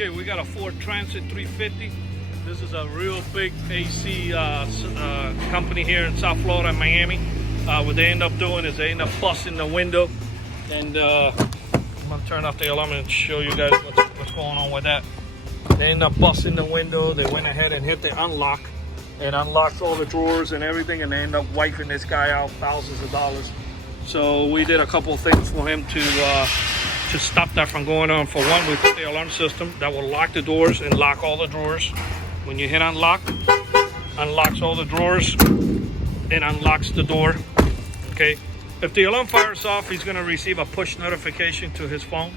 Okay, we got a Ford Transit 350. This is a real big AC company here in South Florida, Miami. What they end up doing is they end up busting the window, and I'm gonna turn off the alarm and show you guys what's going on with that. They end up busting the window. They went ahead and hit the unlock, and unlocks all the drawers and everything, and they end up wiping this guy out thousands of dollars. So we did a couple of things for him to stop that from going on. For one, we put the alarm system that will lock the doors and lock all the drawers. When you hit unlock, unlocks all the drawers and unlocks the door. Okay, if the alarm fires off, he's going to receive a push notification to his phone.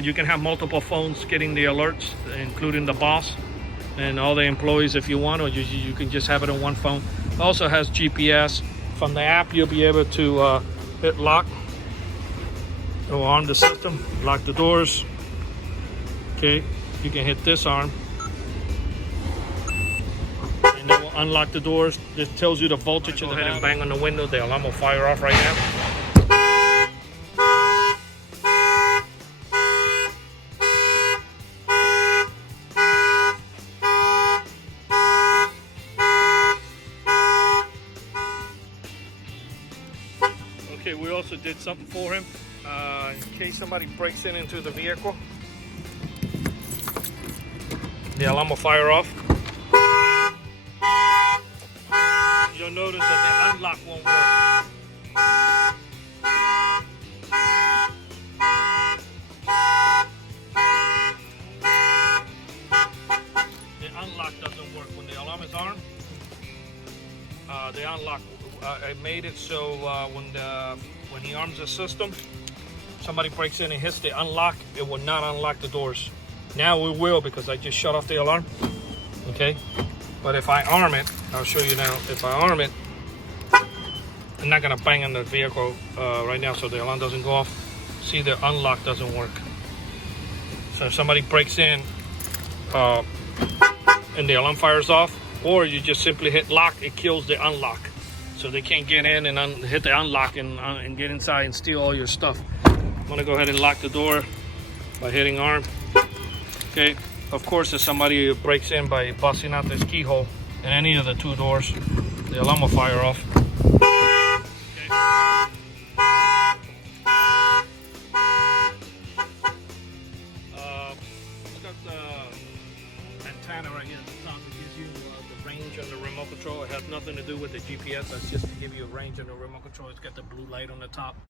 You can have multiple phones getting the alerts, including the boss and all the employees if you want, or you can just have it on one phone. It also has GPS. From the app, you'll be able to hit lock. It will arm the system, lock the doors. Okay, you can hit this arm, and that will unlock the doors. This tells you the voltage. Go ahead and bang on the window. The alarm will fire off right now. Okay, we also did something for him in case somebody breaks into the vehicle. The alarm will fire off. You'll notice that the unlock won't work. The unlock doesn't work when the alarm is armed. The unlock, I made it so when he arms the system, somebody breaks in and hits the unlock, it will not unlock the doors. Now it will, because I just shut off the alarm. Okay, but if I arm it, I'll show you now. If I arm it, I'm not gonna bang on the vehicle right now so the alarm doesn't go off. See, the unlock doesn't work. So if somebody breaks in and the alarm fires off, or you just simply hit lock, it kills the unlock. So they can't get in and hit the unlock and get inside and steal all your stuff. I'm gonna go ahead and lock the door by hitting arm. Okay, of course, if somebody breaks in by busting out this keyhole in any of the two doors, the alarm will fire off. Okay. It's got the antenna right here at the top. It gives you the range on the remote control. It has nothing to do with the GPS. That's just to give you a range on the remote control. It's got the blue light on the top.